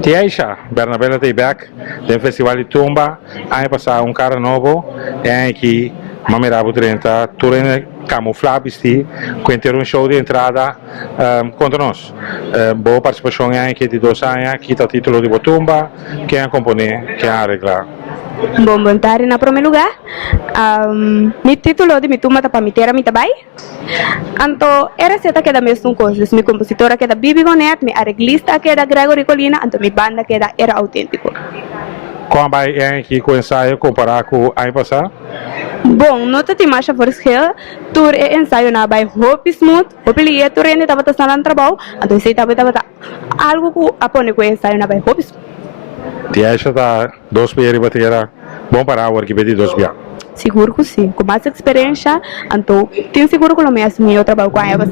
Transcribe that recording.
Tiaisha, Bernabella Teiback, del Festival di Tumba, hai passato un carro nuovo e anche Mamerabu 30, Turene camuflabisti, quindi era un show di entrada contro noi. Boa partecipazione anche di 2 anni, chi ha titolo di Tumba, che ha componente, che ha regla. Bom, bom tarde na primeiro lugar. Mi título de mi turma tá para me ter a mi tabai. Anto era certa que da mesmo coisas, mi compositora que da Bibi Gonet, mi arreglista que da Gregory Colina, anto mi banda que da Era Autêntico. Como vai aqui com o ensaio comparar com o ano passado? Bom, nota te marcha for skill, tour e ensaio na by Hope Smooth, Hope Lia, tour ainda tava testando trabalho, anto sei tava algo que apone com ensaio na by Hope Smooth. Ti acha da 2 pieri bateria bom para a que pedi 2 bia? Seguro que sim, com mais experiência, então tenho seguro que não me assumi o trabalho com a Eva.